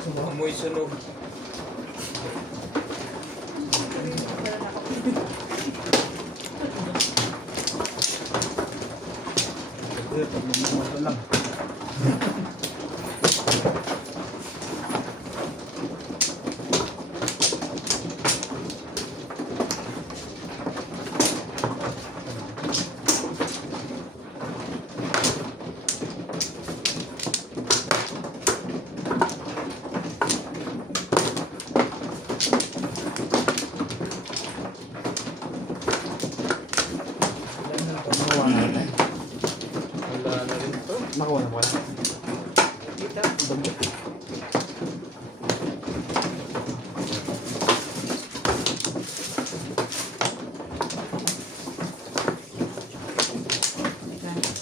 Ano bang amoy sunog? Ito lang. Nakuha na rin. Wala na rin to. Nakuha na pala. Kita. Dami.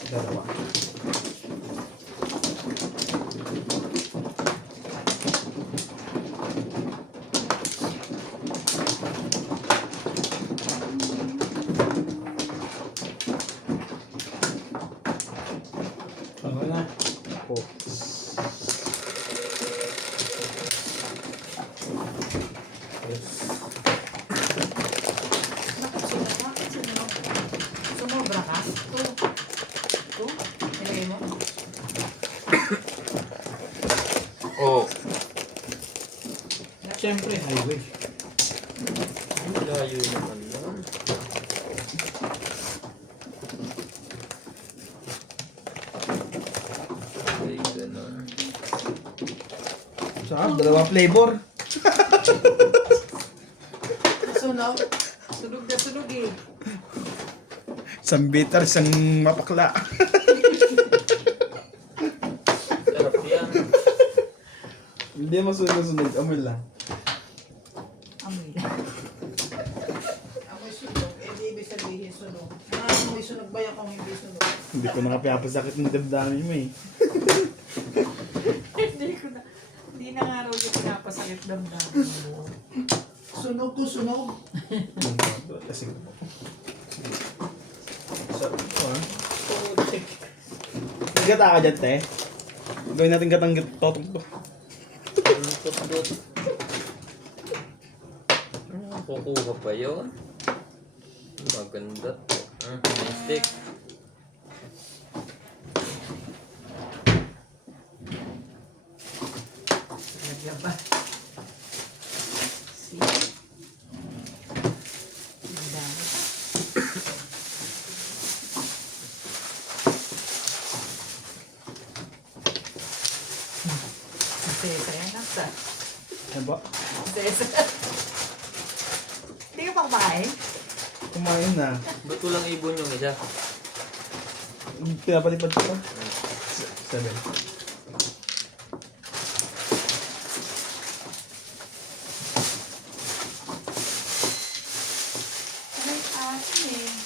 Dalawa. Ano na? Po. Sumobra ka? Ito? Ilagay mo? Oh. Siyempre, highway. Layo naman nun. Ay, ganun. Sarap, dalawa flavor. Sunog? Sunog na sunog eh. Isang bitter, isang mapakla. Sarap yan. Hindi masunog-sunog, amoy lang. Amoy lang. Amoy sunog. Eh, di ibig sabihin sunog. Amoy sunog ba yan kung hindi sunog? Hindi ko na kapapasakit ng damdamin mo eh. Hindi na nga raw yung pinapasakit damdamin mo. Sunog ko, sunog. Lasing po. Sarap ito ah. Putik. Nagata ka dyan, te. Gawin natin gatang totong to. Tut-tut. Kukuha pa yun. Maganda to. May stick. Lagyan ba? See? Ang dami. Sesa yan lang sa. Ano ba? Sesa. Hindi ka pang makain? Kumain na. Ba't walang ibon yung isa? Pinapalipad ko pa. 7. Ay, asin eh.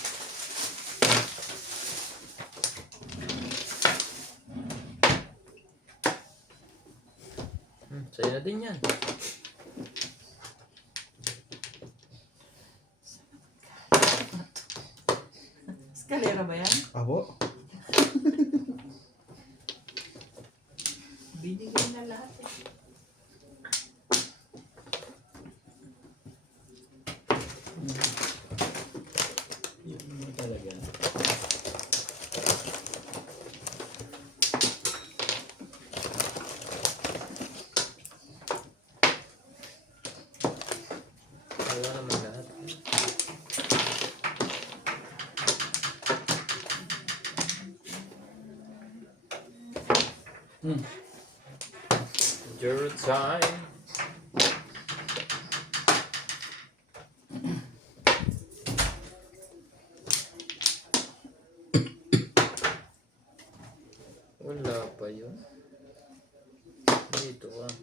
Sa'yo na din yan. Eskalera ba yan? Abo? Binigay na lahat eh. Yun mo talaga. Wala naman lahat. Your time. Wala pa yun. Dito ah.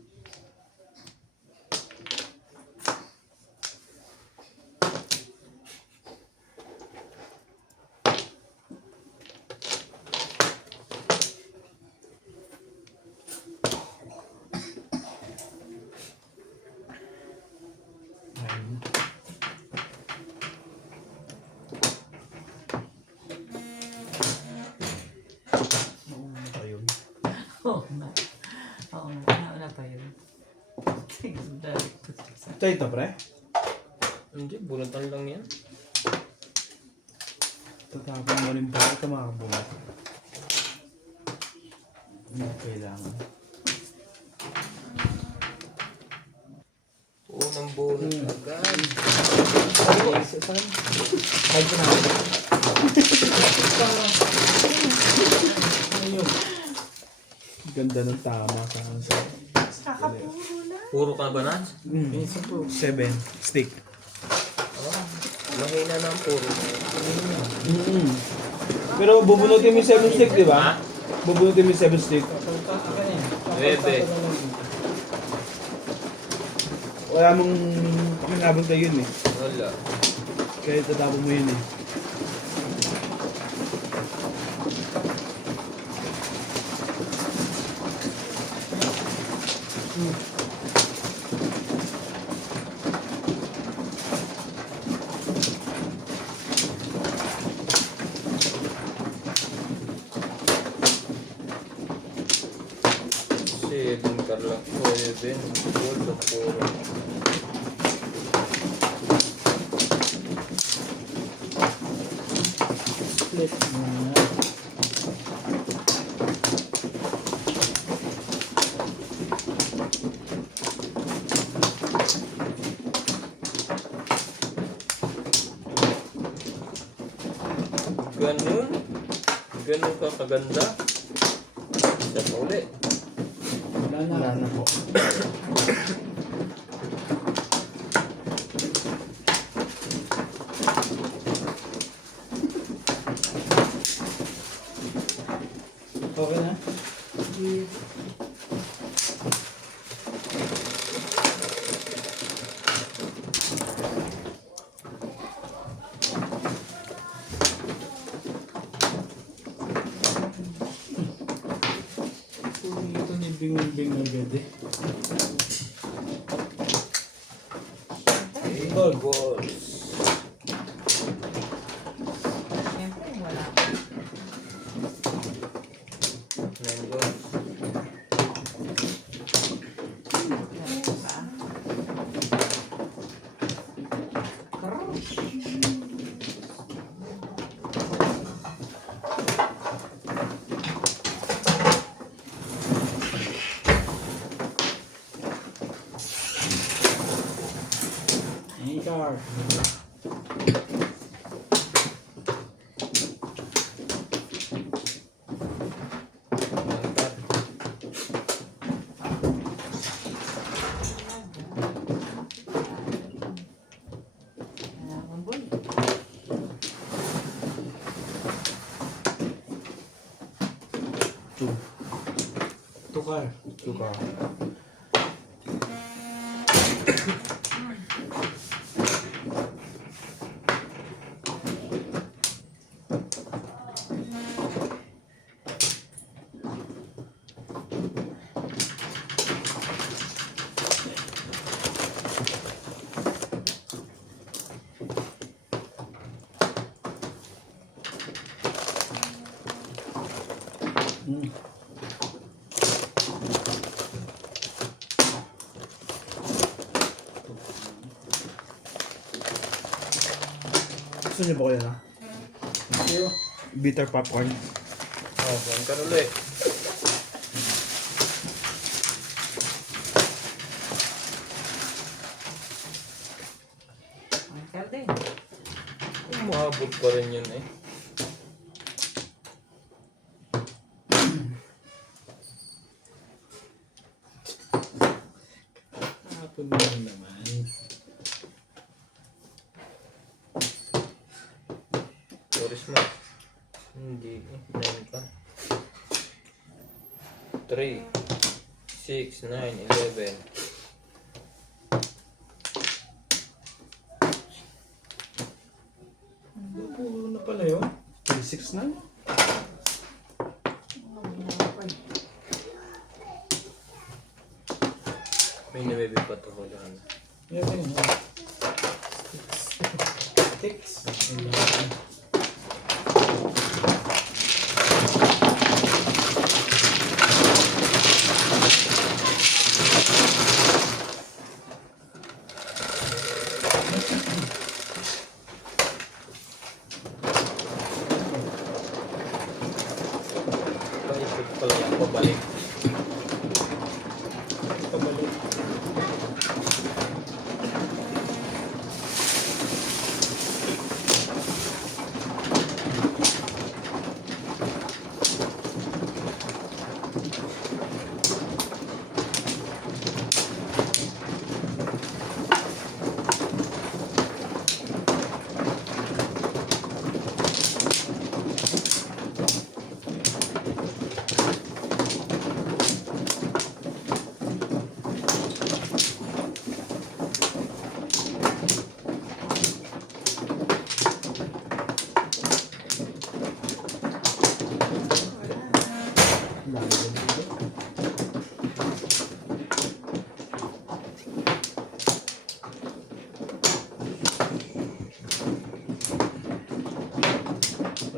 Oo nga. Oo nga. Nauna pa yun. Direct to sa... Ito ito, pre. Hindi, bunutan lang yan. Tatapon mo rin ba? Ito makabuhat. Hindi kailangan. Unang bunot agad. Kahit ko na. Ganda ng tama sa kansa. Kakapuro na. Puro ka ba na? 7 stick. Oh, mahina na ang puro. Pero bubunutin mo yung 7 stick, di ba? Ha? Bubunutin mo yung 7 stick. Bebe. Wala mong pakinabang tayo yun eh. Wala. Kaya tatapon mo yun eh. Seven ka lang. Seven. Puro. Split na. Ganun. Ganun ka kaganda. Isa pa uli. Wala na po. Okay na? Ito ni bingung-bing agad eh. Balls. Siyempre, wala. 9 balls. Car. Tukar. Gusto niyo ba kayo na? Bitter popcorn. Oh, saan ka ulit? Michael din. Umabot pa rin yun eh. Hapon mo lang naman. Oris mo. Hindi. 9 pa. 3, 6, 9, 11. Puro na pala yun. 36 na? May nabebe pa to ko dyan. Yan na yun. Sticks. pabalik. Pabalik.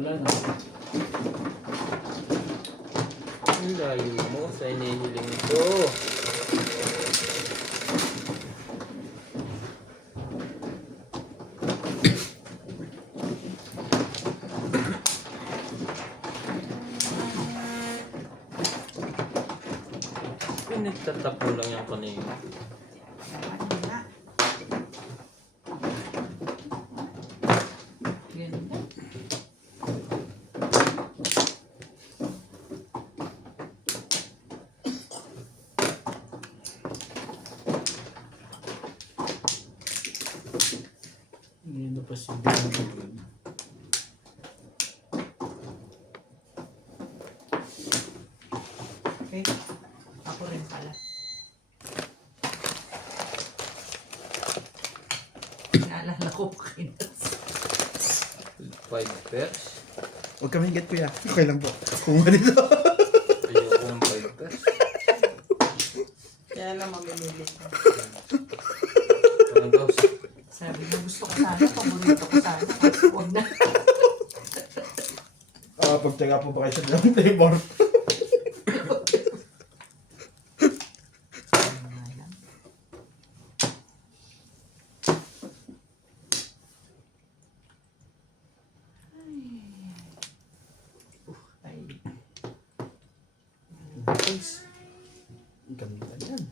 Wala na. Ang layo mo sa inihiling ito. Pinagtatap mo lang yan kanina. Ano na? Ganda. Hindi na pa siya din. Okay. Ako rin pala. Naalala ko pa kinas. 5 pairs. Huwag kami higit kuya. Okay lang po. Kumuha dito. Ayoko ng 5 pairs. Kaya lang mamimili ko. Ang dos. Sabi mo gusto ko sana, paborito ko sana. Kasi huwag na. Pagtsaga po ba kayo sa dalawang flavor? Guys, Ang ganda yan.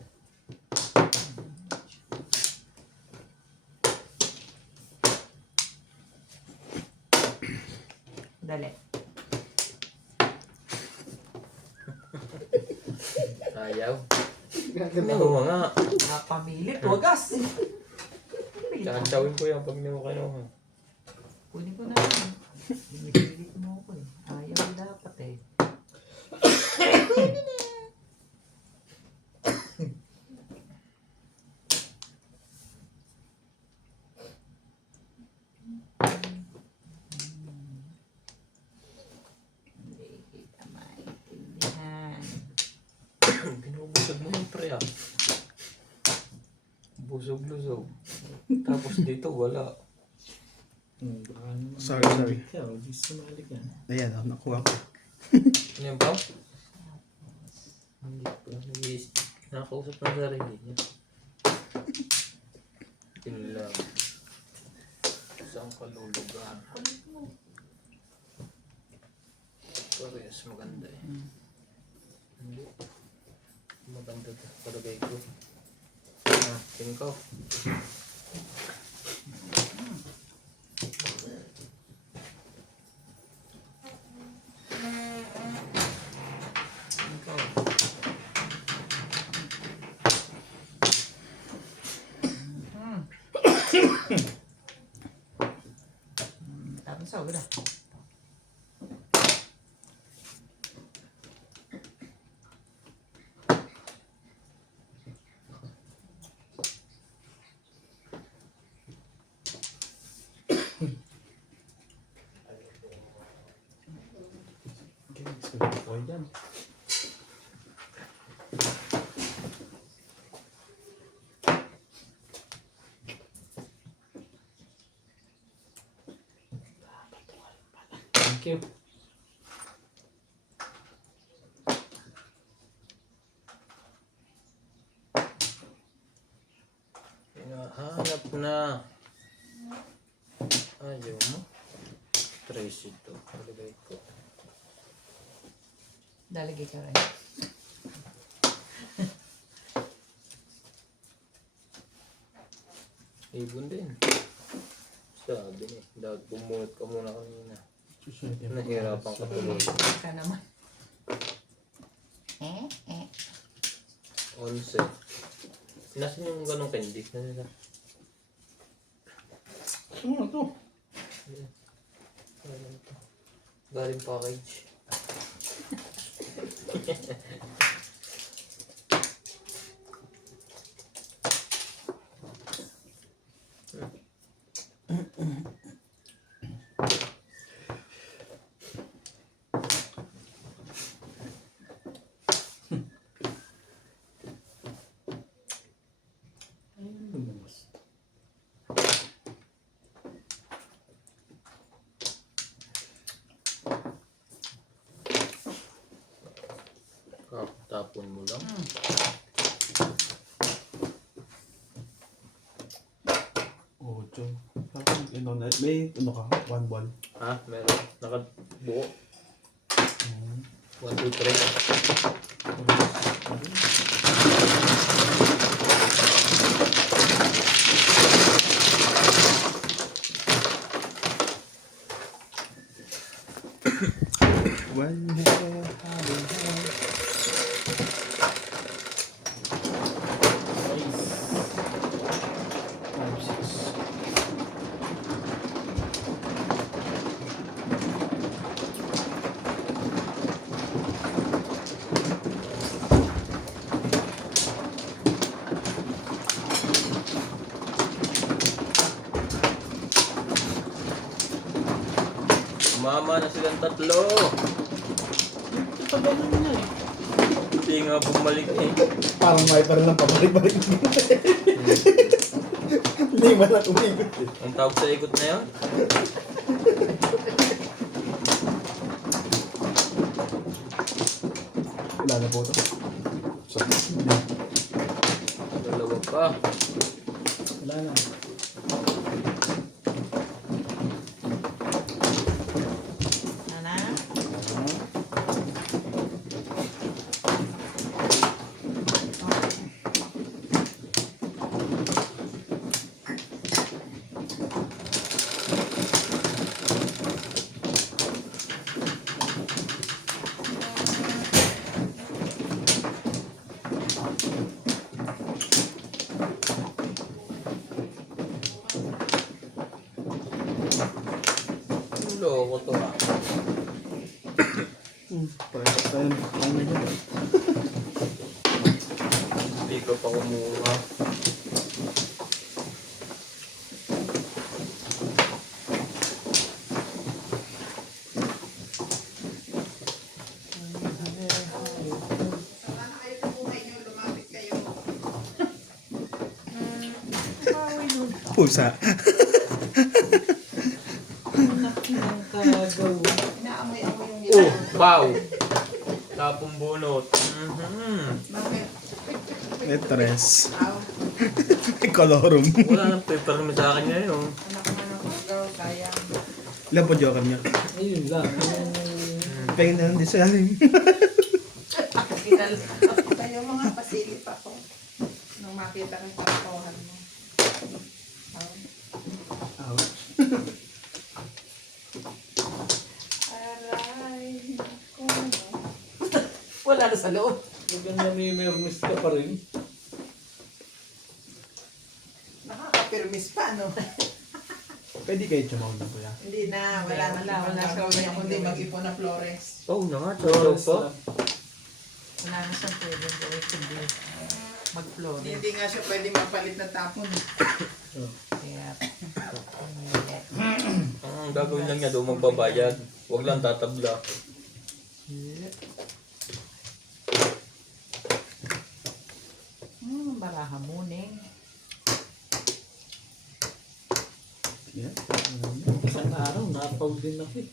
dali. Ayaw. Kinuha nga. Napamilit, wagas. Tsansawin ko yan pag kinuha. Kunin ko na yun. Pinipilit mo ako eh. Ayaw dapat eh. Hindi kita maintindihan. Binubusog mo yung pre ah. Busog-lusog. Tapos dito wala. Sorry. Hindi sumalik yan. Ayan, nakuha ko. Ano yan pa? Hindi pa. Nakakausap ng sarili niya. Yun lang. Saan ka lulugar? Parehas maganda eh. Hindi. Maganda ito. Palagay ko. Tingin ko. Tapos sa udah. Okay, yan. Thank you. Hinahanap na. Ayaw mo. Trace ito. Palagay ko. Dalagay ka rin. Ibon din. Sabi niya, dapat bumunot ka muna kanina. Nahirapan ka tuloy. Ka naman. 11. Nasaan yung ganong candy? Nasaan? Ano to? Galing package. Tapon mo lang. Oh, John. Parang may ano ka? One ball. Ha? Meron. Nakabuo. 1, 2, 3. One Mama na silang tatlo. Hindi nga bumalik eh. Parang wiper lang pabalik-balik. Hindi man lang umikot eh. Ang tawag sa ikot na yun? Wala na po ito. Sorry. Dalawa pa. Wala na. Loko to ha. Parehas tayo. Ano yun? Hindi ko pa kumuha. Sana kayo na buhay nyo, lumapit kayo. Pusa. Inaamoy-amoy yung Oh, yun. wow! Tapong bunot. Bakit? May tres. Aw, May colorum. Wala nang paper mo sa akin ngayon. anak mo ng girl, sayang. Ilan po joker niya? Ayun lang. Pengin na lang din sa alim. Kinal. Kayo mga pasilip ako. Nung makita ng katotohan mo. Aw. Aray ko. Wala na sa loob. Maganda may mermis ka pa rin. Nakaka-permis pa, no? Pwede kayo chumaw na kuya. Hindi na, wala Wala siya siya gawin kundi mag-ipon na flores. Oh, na nga. Tsoro pa. Wala na siyang pwede gawin kundi mag-flores. Hindi nga siya pwede mapalit na tapon. Kaya, Ang gagawin lang niya doon magbabayad. Huwag lang tatabla. baraha muning. Yeah. Isang araw, napaw din ako eh.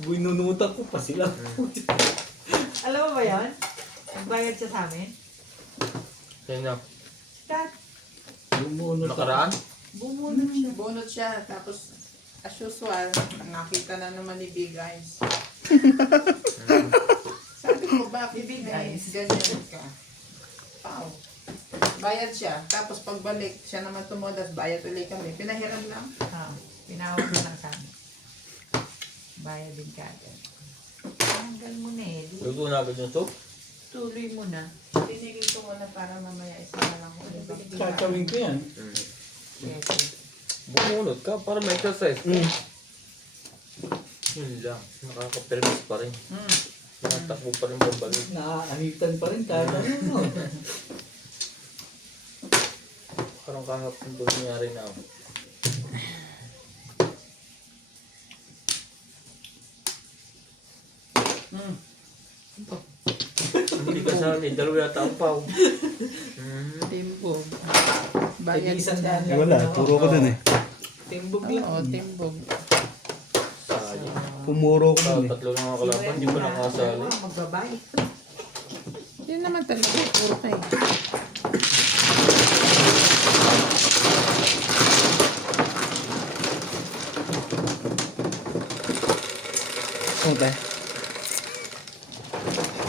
Binunutan ko pa sila. Alam mo ba yan? Nagbayad siya sa amin. Sino? Kat, Bumunot ako. Nakaraan? bumunod siya. Bunot siya, tapos as usual, nakita na naman ni Big Eyes. Sabi ko, bakit Big Big Eyes? Eyes? Ganyan ka. Pao. Bayad siya. Tapos pagbalik, siya naman tumudas, bayad ulit kami. Pinahiram lang. Pinawag mo lang kami. Bayad din ka agad. Tanggal mo na eh. Luto na agad yung soup. Tuloy mo na. Tinigil ko muna para mamaya isa na lang ko. Kakawin ko yan. Pwede. Bumunod ka para may exercise. Yun lang. Nakaka-permis pa rin. Nakatakbo pa rin babalik. Naaanitan pa rin kahit ano. Parang kahapon doon nangyari na ako. Hindi ka sali. Dalawa yata ang pao. Timbog. Bayad Bayad isang siya. daan. Wala, turo ko dun eh. Timbog lang. Oo, timbog. Sayang. Pumuro ko dun eh. Tatlo lang ang kalaban. Hindi pa nakasali. Magbabay. Hindi naman talaga. Puro kayo. Okay.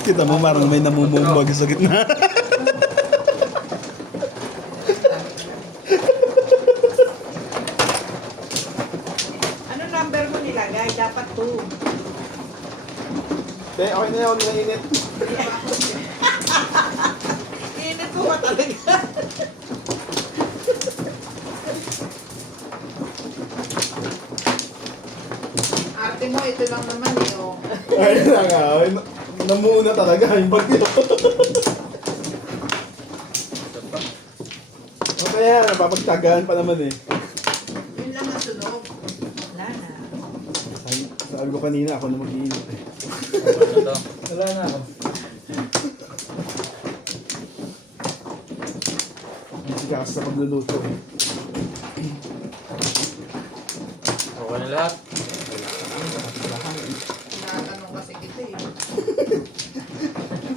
Kita mo parang may namumumbag sa gitna. Ano number mo nilagay? Dapat 2. Te, okay na yun, nainit. Init mo ba talaga? Arte mo, ito lang naman eh. Oh. Ayun na nga, namuna talaga yung bagyo. Okay yan, napapagtagaan pa naman eh. Yun lang ang sunog. Wala na. Sabi ko kanina, ako na mag-iinit eh. Ito. Wala na ako. Hindi ka sa pagluluto eh. Okay na lahat. Tinatanong kasi kita eh.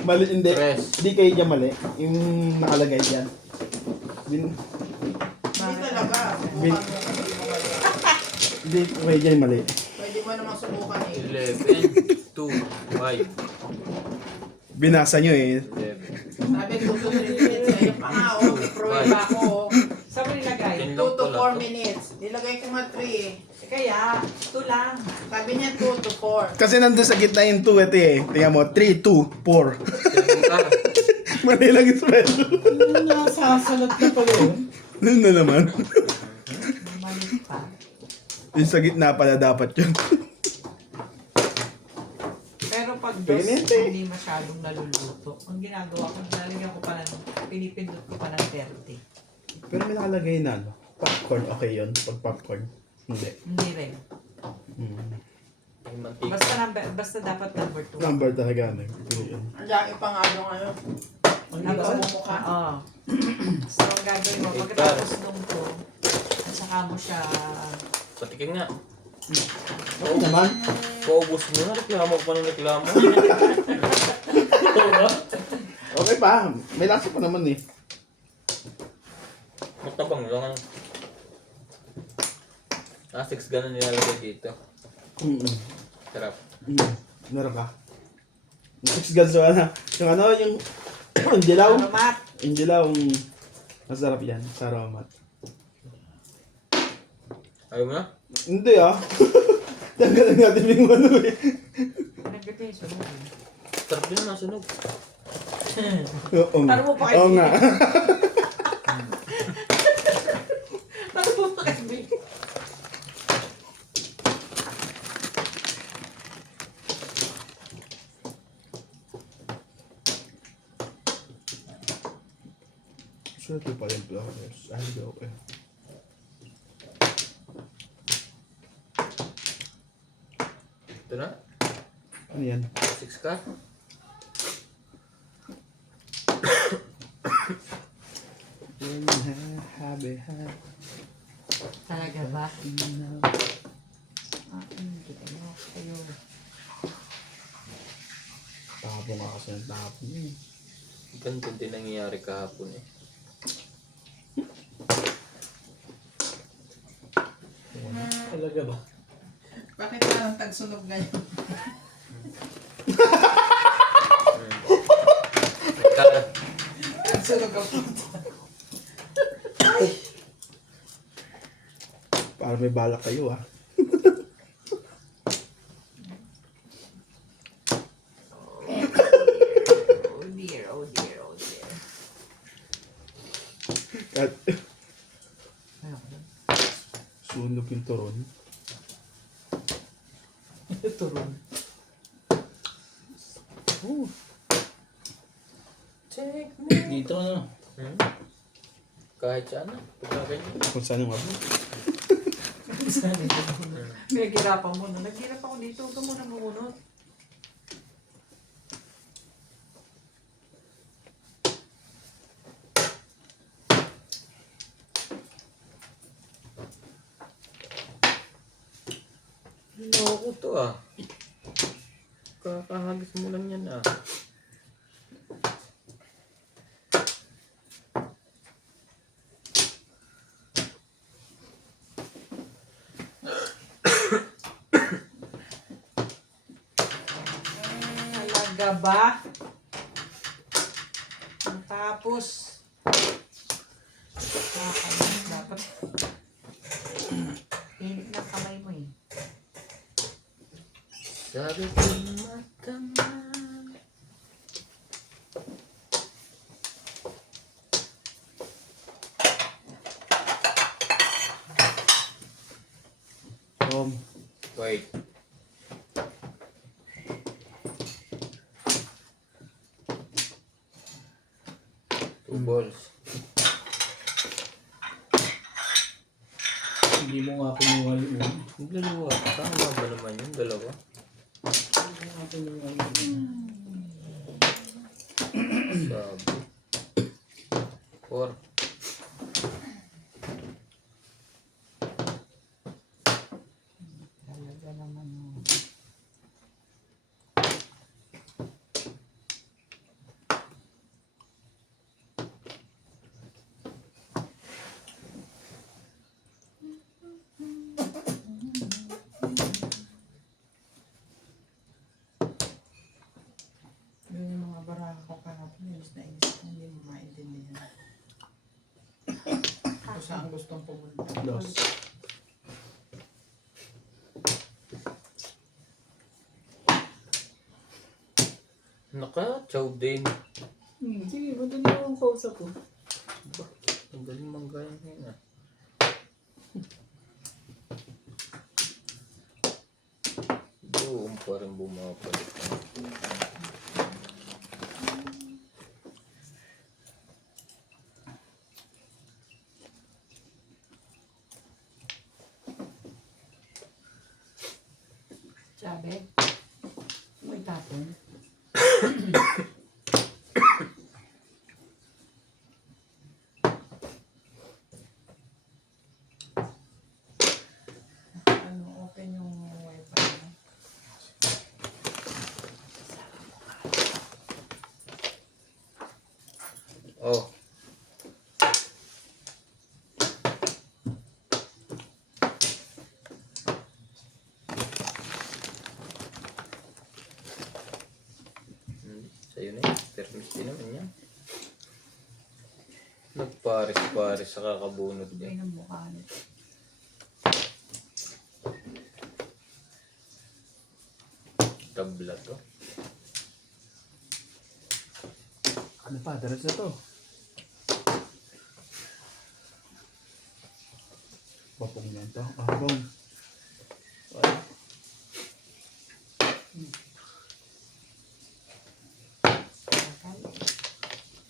Mali, hindi. Press. Hindi kayo dyan mali. Yung nakalagay dyan. Hindi talaga. Subukan mo kung hindi mo mali. Hindi kayo dyan mali. Pwede mo namang subukan eh. 11, 2, 5, Binasa nyo eh. 11. Sabi ko 2 to 3 minutes. Ayun pa nga oh. Prueba ko oh. Saan mo nilagay? 2 to 4 minutes. Nilagay ko nga 3 eh. Kaya, 2 lang. Sabi niya 2 to 4. Kasi nandun sa gitna yung 2 ito eh. Tingnan mo, 3, 2, 4. Mali lang yung spell. Nasasalat na pala yun. Ano na naman? Mali pa. Yung sa gitna pala dapat yun. Pero pag Pinete. hindi masyadong naluluto, ang ginagawa ko, nalagyan ko pa ng, pinipindot ko pa ng 30. Pero may nakalagay na ano. Popcorn, okay yun. Pag popcorn. Hindi. Hindi rin. Yung mantika. Basta dapat number 2. Number talaga ano. Yun. Ang dami pang ano ngayon. Hindi ka bumukha. Oo. So, ang gagawin mo, pagkatapos nung to, at saka mo siya, Patikin nga. Oo naman. Paubos mo na. Reklamo pa ng reklamo. Okay pa. May lasa pa naman eh. Matabang lang. 6 ganun nilalagay dito. Sarap. Meron ka? Yung 6 guns na. Yung ano, yung yung dilaw. aromat. Yung dilaw. Masarap yan. Sa aromat. Ayaw mo na? Hindi ah. Tanggalan natin yung ano eh. Nagpipiso mo. Sarap din naman sunog. Oo nga. Taro mo pa kayo. Oo nga. Taro mo pa kayo. Sure ito pala yung flowers. Ay, okay. Ito na. Ano yan? 6 ka. Talaga ba? Hindi kayo. Kayo. Tapong ka kasi ng tapong eh. Ganito din nangyayari kahapon eh. Talaga ba? Bakit parang tagsunog ngayon? Kala, Tagsunog ang puto. Para may balak kayo ah. Oh dear, oh dear, oh dear. At Ayoko na. sunog yung turon. Ito ron. Oh, Take me. Dito na. Hmm? Kahit saan na. Pagkaganyan. kung saan yung abo. Naghirapan mo na. Naghirap ako dito. Huwag ka muna bumunot. Loko to ah. Kakahagis mo lang yan ah. Talaga ba? Tapos, dapat init ng kamay mo eh. Sabi ko matama. Wait. Two balls. Hindi mo nga kinuha yung una. Dalawa. Tama ba naman yun? Dalawa? Hindi mo nga kinuha yung una. Sabi. 4. Talaga naman oh. Yung mga baraka ko kahapon, inis na inis ko, hindi mo maintindihan. Kung saan gustong pumunta. Dos. Naka-chow din. Sige, madali akong kausap ko. Ba? Ang galing manggaya ngayon ah. Doon pa rin bumabalik. Sabi, may tapon. Ano, open yung wifi mo. Oh. Sa'yo na yun. Termis din naman yan. Nagpares-pares sa kakabunot Ibigay yan. ng mukha nito. Tabla to. Ano pa? Diretso na to. Papong yan to. Abong. Wala.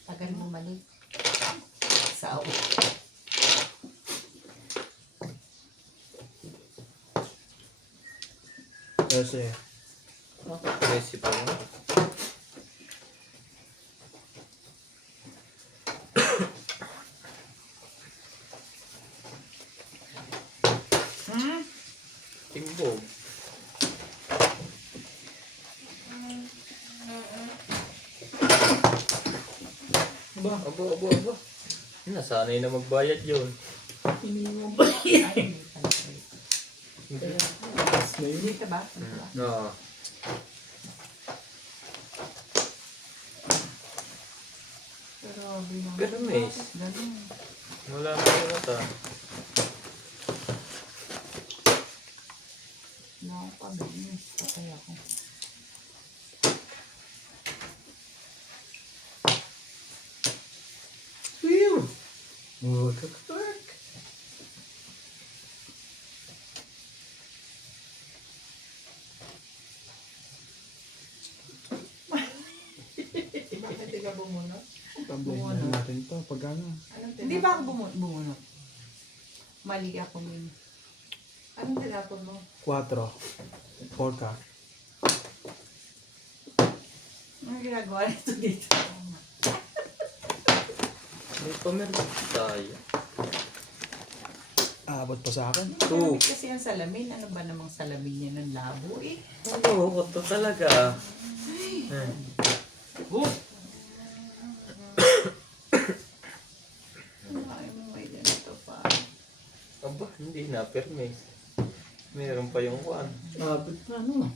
Tagal bumalik. Sa awa. Kasi, Recipe mo. Timbog. Aba. Nasanay na magbayad yun. Hindi mo ba yan? Ay, hindi pala. Tapos na yun. Dito ba? Dito ba? Oo. Pero, binang. Pero miss. Ganun. Wala na yung mata. Oh, kakak. Bakit di ka bumunot? Pablayan natin to. Pag ano. Anong Hindi ba ako bumunot? Mali ako min. Anong tinapon mo? 4. 4 ka. Ano ginagawa nito dito? May pameron tayo. Abot pa sa akin. Two. Kasi ang salamin, ano ba namang salamin niya ng labo eh? Ano, ito talaga. Oh! Ay, may ganito pa. Aba, hindi na, permis. Meron pa yung one. Abot na, no?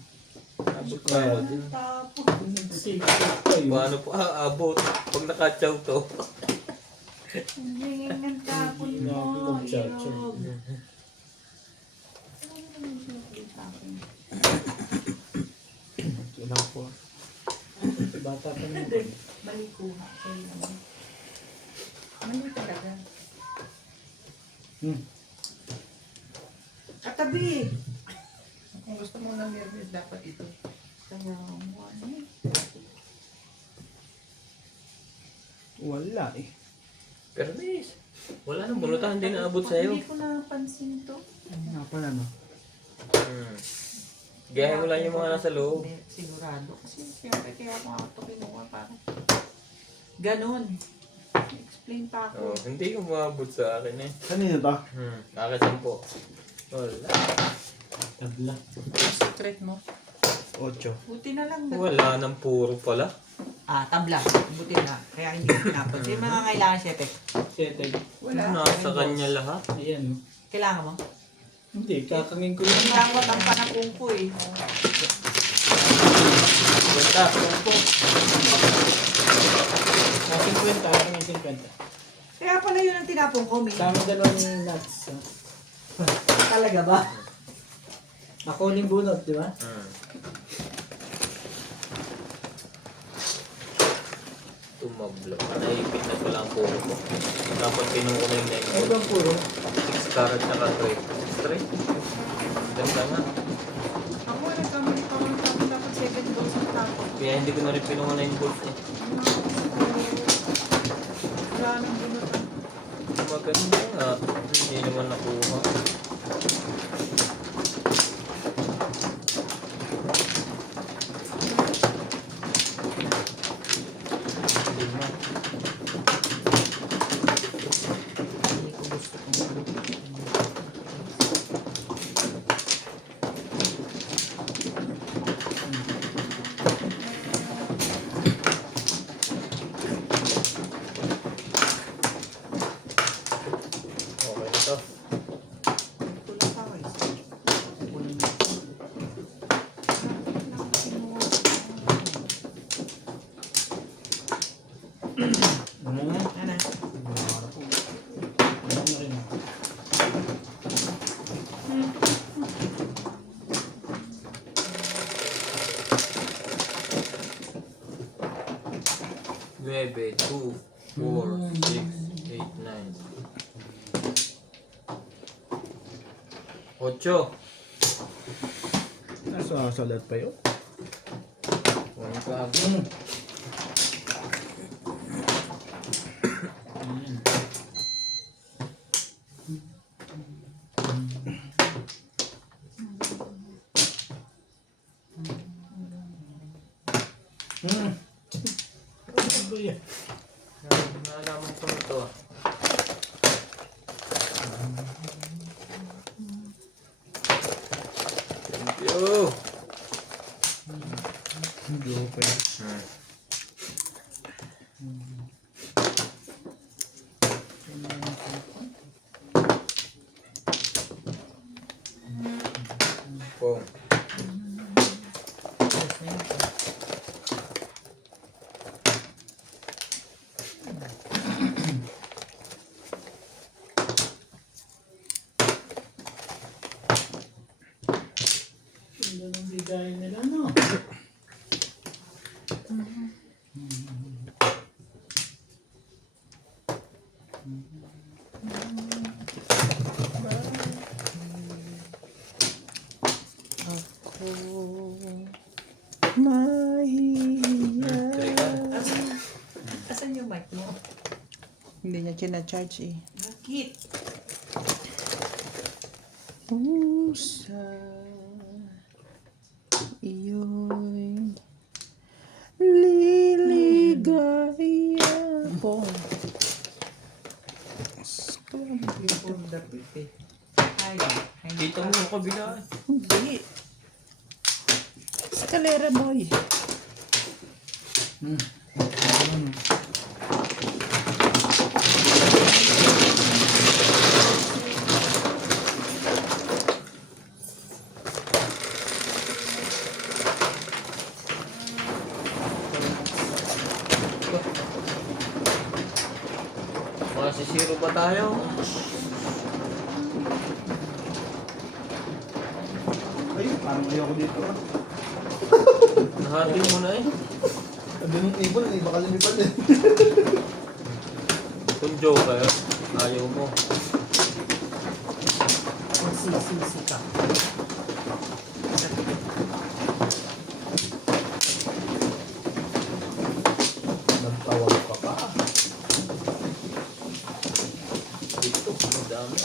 Abot na ako din. Tapos, Nag-save tayo. Paano pa aabot? Pag nakachaw to. ang hingin ng tapon mo. Grabe, nag-chaw-chaw. Iyog. Ano naman yung tapon? Ilang po. Bata pa na. Hindi. Mali kuha. Sorry naman. Mali talaga. Katabi! Kung gusto mo ng mirror, dapat ito. Kaya, ano eh. Wala eh. Permis. Wala nang bunutan, hindi naabot sa'yo. Hindi ko napansin to. Nga pala no. Gaya mo lang yung mga nasa loob. Hindi, sigurado. Kasi siyempre kaya ako nga ito kinuha para. Ganon. Explain pa Oh, ako. hindi umabot sa akin eh. Kanina to? Akin 10. Wala. Tabla. Secret mo. 8. Buti na lang. Wala nang puro pala. Tabla. Buti na. Kaya hindi ko pinapansin. Yung mga kailangan siya, Tek. Setag. Nasa kanya lahat. Ayan. Kailangan mo? Hindi, kakangin ko lang. Kailangan ang panakong ko eh. Basta. Ah, 50. Kakangin 50. Kaya pala yun ang tinapong ko, Min. Tama dalawang nuts. Talaga ba? Ako uling bunot, di ba? Tumablo. Naipit na pala ang puro ko. Dapat pinuha ko na yung Ano bang puro? 6 carat saka 3. Straight. Ganda nga. Ako, nagkamali pa ako. Dapat 7 balls ang tapon. Kaya hindi ko na rin pinuha na yung bolts eh. Wala nang bunutan. Maganda nga. Hindi naman nakuha. Lima. Hindi ko gusto kong bunutan. Okay na to. Kulang pa ako eh. Kulang na. Bakit lang kinuha ko? Ano na? Ano? Ano na rin? Nueve, 2, 4, 6, 8, 9. 8. Nasa salat pa yun. Walang kago. Ayan. Ano ba yan? Naalaman ko na to. Thank you. Hindi ko pa yun. Boom. Ganda ng design nila, no? kina-charge eh. Bakit? Pusa iyo'y liligaya po. Yung dapit eh. Ay, Kita mo yung kabila. Hindi. Escalera boy. Masisiro ba tayo? Ayun, parang ayoko dito. Nahati mo na eh. Sabi nung ibon, iba ka lumipad eh. Kung joker, ayaw mo. magsisisi ka. Nagtawag ka pa. Dito, madami.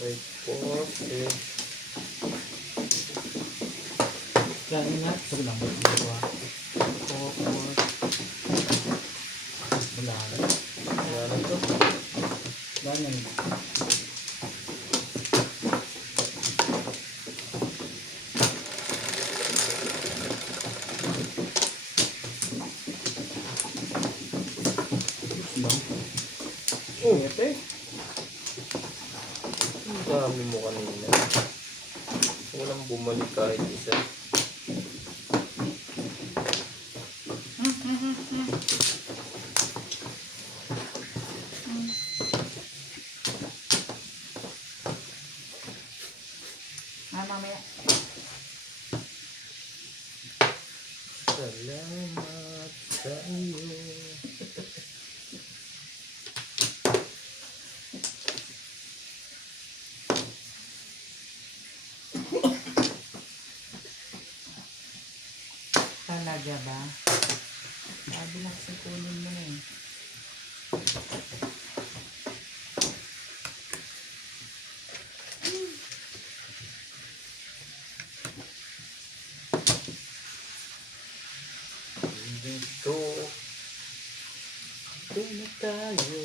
Wait, 4, 6. Yan nga. Sige lang. Dalawa. 4, 4. Wala na. Wala na to. Ganyan. Oh, ete. Ang dami mo kanina. Walang bumalik kahit isa. Mamaya. Salamat sa iyo. Talaga ba? Sabi na kasi kunin mo na eh. Dito. Doon na tayo.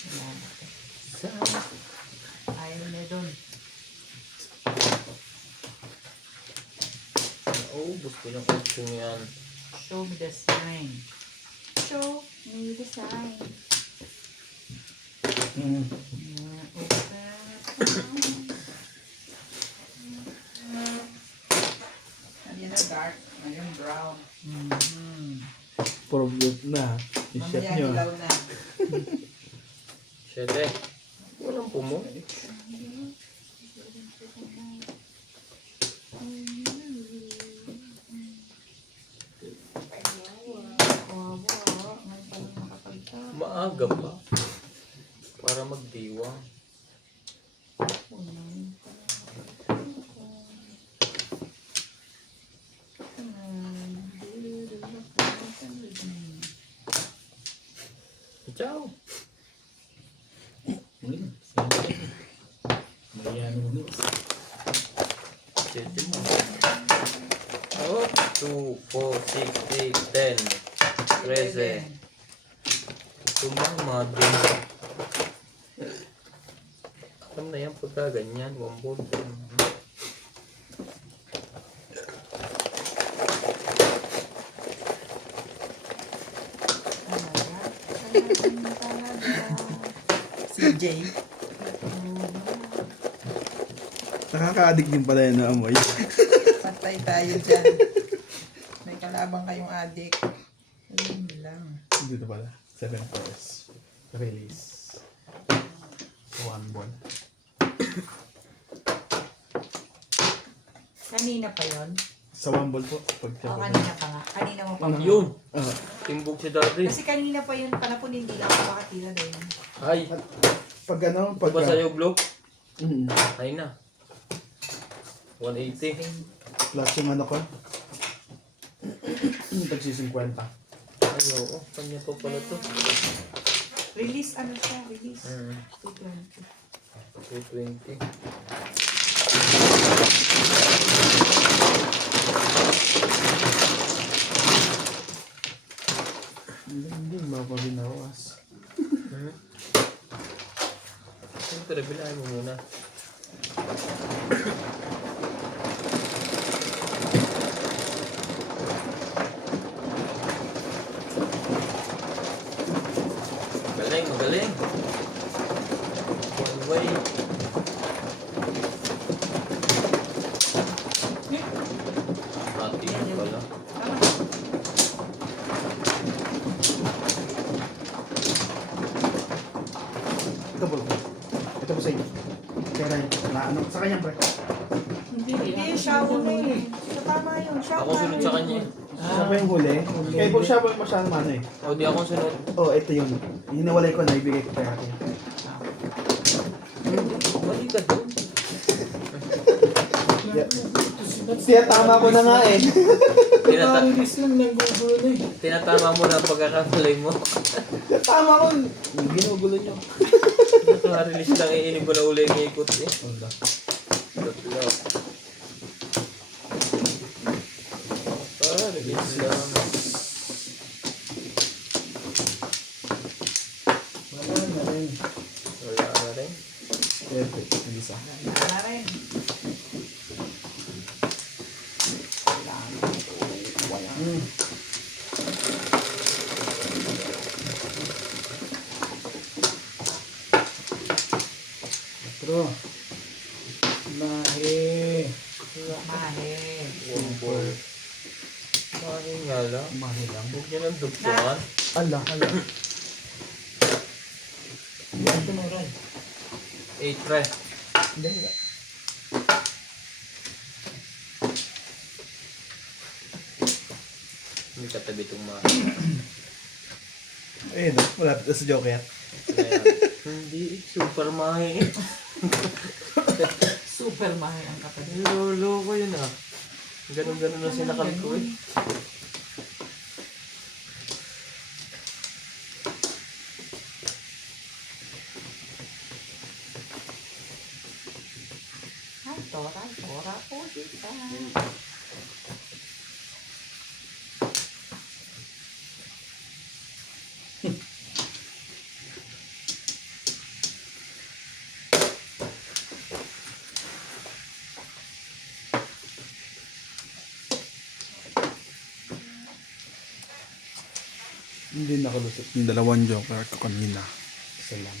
Salamat. Sa Ayaw na doon. naubos ko ng option yan. Show me the sign. Show me the sign. Kanina dark, ngayon brown. Problem na. I-shot Mamaya nyo. dilaw na. Siyete. Walang pumo. Kawawa. Ngayon pa lang nakapagtapos. Maaga pa. Para magdiwang. Ciao. Ulit. May ano ulit. Siyete mo. Oh, 2, 4, 6, 8, 10, 13. Tumamagin. Alam na yan pagka ganyan. Wambon. CJ. Nakaka-addict din pala yun na amoy. Patay tayo dyan. May kalabang kayong adik. Ayun lang. Dito pala. 7 hours. Release. 1 ball. Kanina pa yon. Sa Wambol po. O, kanina pa nga. Kanina mo pa. Yun. Ah, Timbog si daddy. Kasi kanina pa yun, panapon hindi lang ako makatira doon. Ay. pag ano, pag... Diba sa'yo, Glock? Mm, Ay na. 180. plus yung ano ko. Tagsi 50. Ay, oo. Kanya pa pala to. Release, ano siya? Release. 220. Hindi, mapabinawas. Siyempre, bilahin mo muna. Magaling, magaling. One way. Mati yun pala. Ito po. Ito po sa inyo. Kaya Ryan, na ano, sa kanya pre. Hindi, siya una eh. So, tama yun. Siya Ako sunod sa kanya. Siya po yung huli. Kaya po siya po yung masyadong ano eh. O, di ako sunod. Oh, ito yun. Hinawalay ko na, ibigay ko kay ate. Mali ka doon. Siya, tama ko na nga eh. Nakarilis lang, nanggugulo na eh. Tinatama mo na ang pagkakamali mo. Siya, tama ko. Ginugulo niyo. Naka-release lang, iinig mo na uli yung ikot eh. Wala. Tatlo. Release lang. Wala na rin. Wala na rin. Perfect. Hindi sa. Wala rin. Mm. Pero, Mahe. Mahe. One ball. Mahin nga lang. umahi lang. Huwag niya ng dugtungan. Ala, ala. Yan tumuran. 8 pre. Hindi, hindi. Hindi katabi itong mahin. Eh, no? Malapit na sa Joker. Ayan. Hindi, super mahin. Super mahe ang kapatid. Lolo ko yun ah. Ganun-ganun na sinakal ko eh. Ay, tora, tora po dita. Hindi nakalusot yung dalawang Joker ko kanina. Isa lang.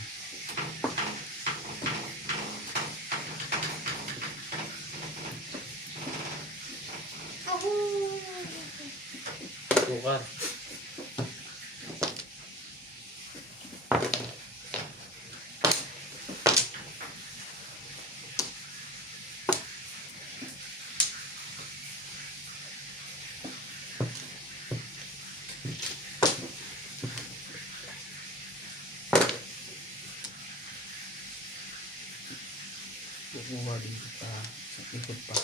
Sukar. Kukuha din kita sa ikot pa.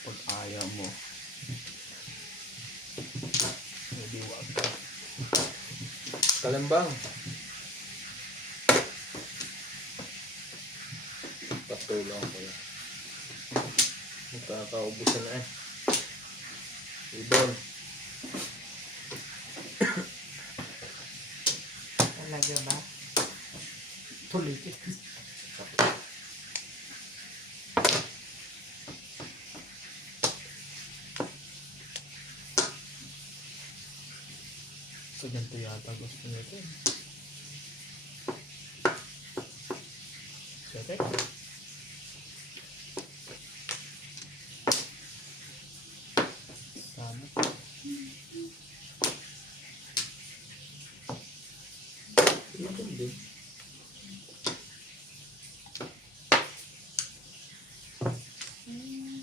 Pag ayaw mo. Hindi wag. Kalambang. Patulong ko yan. Magkakaubusan na eh. Ibon. Talaga ba? Tuloy. So, ganito yata gusto nito. Sete. Sana. Ibon din.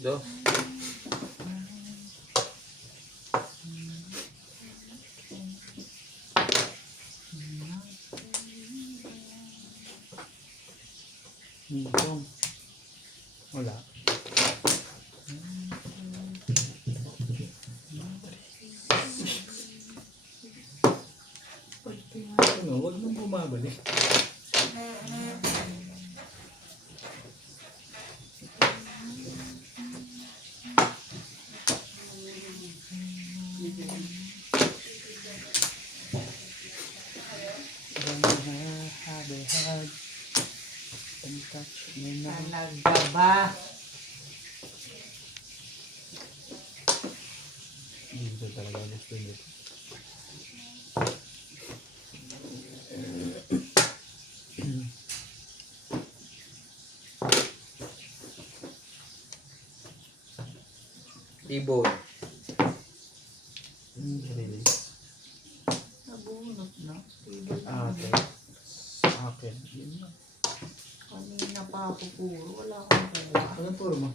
Dos. bumabalik. Talaga ba? Dito talaga gusto nito. T-bone. Release. Nabunot na. Okay. Akin. Yun na. Kanina pa ako puro. Wala akong kuha. Anong turo mo?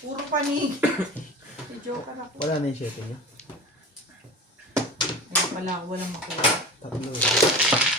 Puro panig. Joker ako. Wala na yung 7 niya. Kaya pala ako walang makuha. 3.